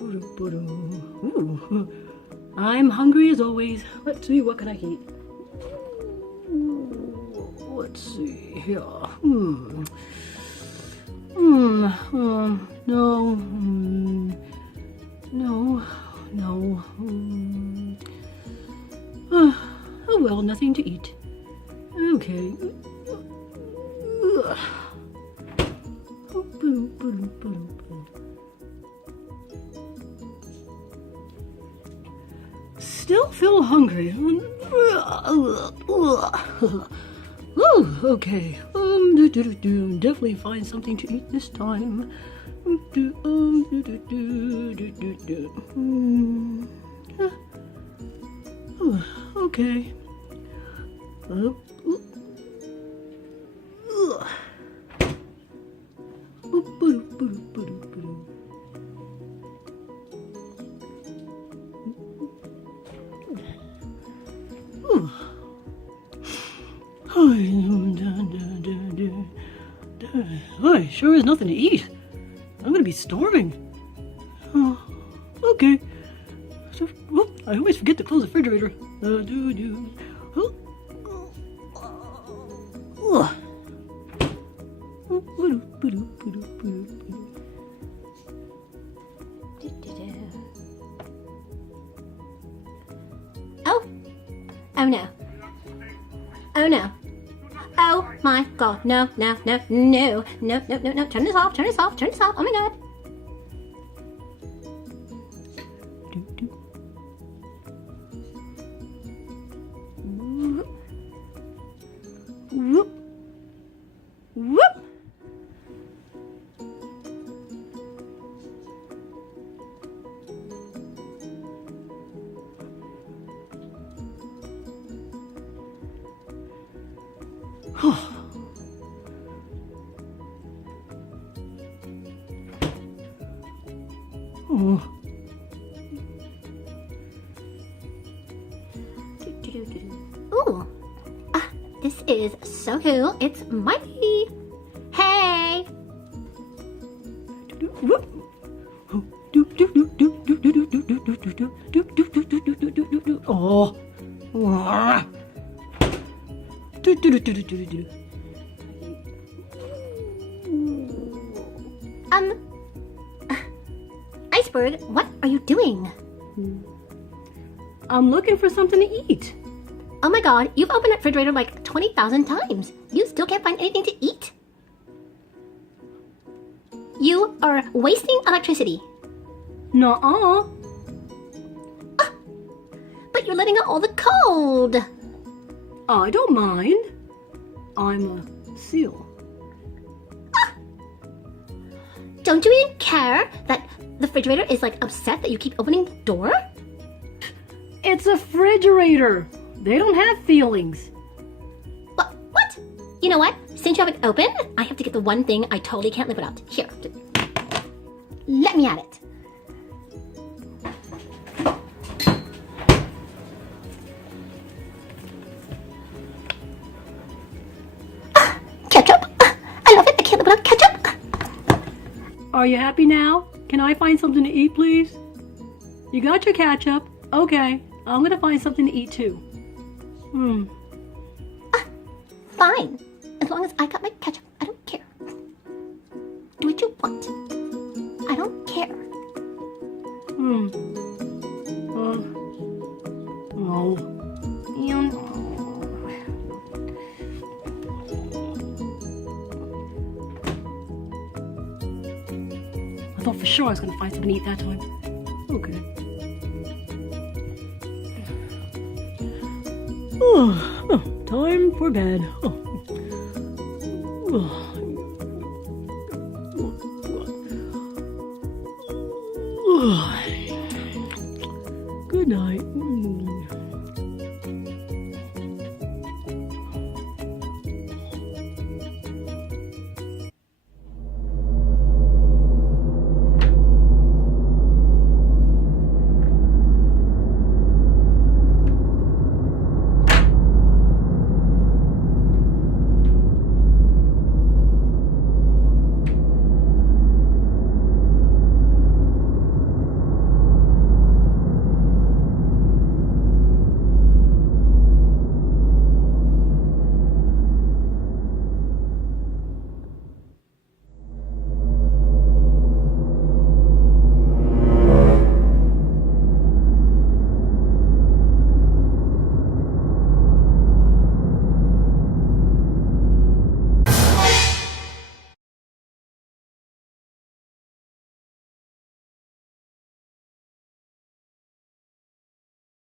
Ooh, I'm hungry as always. Let's see, what can I eat? Let's see here. No. No. Oh well, nothing to eat. Okay. Still feel hungry. Okay. Definitely find something to eat this time. Okay. Sure is nothing to eat. I'm gonna be starving. Okay. So, I always forget to close the refrigerator. Oh no. Oh no. Oh my god. No. Turn this off. Oh my god. Whoop. Whoop. Oh. Ooh. This is so cool. It's Mikey. Hey. Oh. Iceberg, what are you doing? I'm looking for something to eat. Oh my god, you've opened that refrigerator like 20,000 times. You still can't find anything to eat? You are wasting electricity. Nuh-uh. But you're letting out all the cold. I don't mind. I'm a seal. Don't you even care that the refrigerator is like upset that you keep opening the door? It's a refrigerator. They don't have feelings. What? You know what? Since you have it open, I have to get the one thing I totally can't live without. Here. Let me at it. Ketchup. I love it. I can't live without ketchup. Are you happy now? Can I find something to eat, please? You got your ketchup. Okay, I'm gonna find something to eat too. Fine. As long as I got my ketchup, I don't care. Do what you want. I don't care. Oh. I thought for sure I was gonna find something to eat that time. Okay. Time for bed.